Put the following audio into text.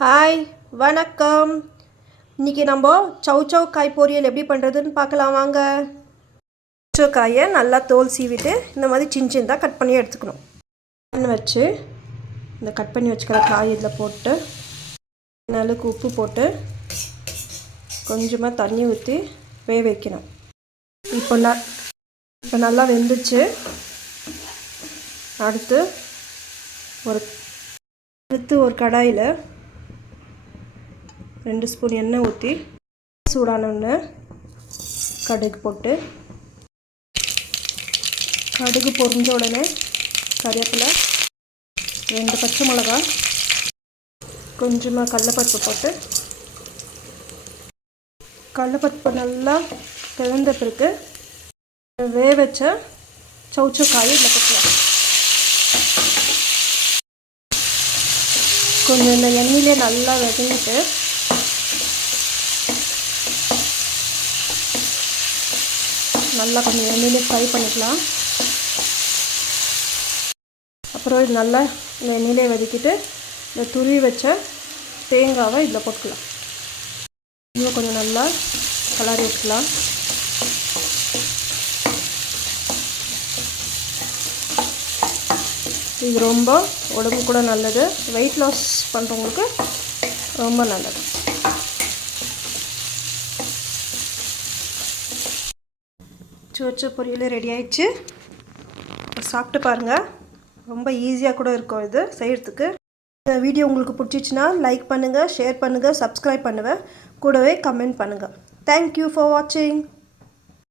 Hi, வணக்கம். இன்றைக்கி நம்ம சௌச்சௌ காய் பொரியல் எப்படி பண்ணுறதுன்னு பார்க்கலாம் வாங்க. சௌச்சௌ காயை நல்லா தோல் சீவிட்டு இந்த மாதிரி சின்னதாக கட் பண்ணி எடுத்துக்கணும். மண் வச்சு இந்த கட் பண்ணி வச்சுக்கிற காய் இதில் போட்டு நல்லுக்கு உப்பு போட்டு கொஞ்சமாக தண்ணி ஊற்றி வேக வைக்கணும். இப்போ நல்லா வெந்துச்சு. அடுத்து ஒரு கடாயில் 2 ஸ்பூன் எண்ணெய் ஊற்றி சூடானோன்னு கடுகு போட்டு கடுகு பொரிஞ்ச உடனே கறிவேப்பிலை 2 பச்சை மிளகா கொஞ்சமாக கடலைப்பருப்பு போட்டு கடலைப்பருப்பு நல்லா கிளந்த பிறகு வேக வச்ச சௌச்சௌ காய் இதில் போட்டுக்கலாம். கொஞ்சம் இந்த எண்ணெயிலே நல்லா வதங்கிட்டு நல்லா கொஞ்சம் எண்ணெயிலே ஃப்ரை பண்ணிக்கலாம். அப்புறம் இது நல்லா இந்த எண்ணெயிலே வதக்கிட்டு இந்த துருவி வச்ச தேங்காவை இதில் போட்டுக்கலாம். இன்னும் கொஞ்சம் நல்லா கலரி வச்சுக்கலாம். இது ரொம்ப உடம்பு கூட நல்லது. வெயிட் லாஸ் பண்ணுறவங்களுக்கு ரொம்ப நல்லது. சௌச்சௌ பொரியல் ரெடி ஆயிடுச்சு. சாப்பிட்டு பாருங்கள். ரொம்ப ஈஸியாக கூட இருக்கும் இது செய்கிறதுக்கு. இந்த வீடியோ உங்களுக்கு பிடிச்சிச்சின்னா லைக் பண்ணுங்கள், ஷேர் பண்ணுங்கள், சப்ஸ்கிரைப் பண்ணுங்கள், கூடவே கமெண்ட் பண்ணுங்கள். தேங்க்யூ ஃபார் வாட்சிங்.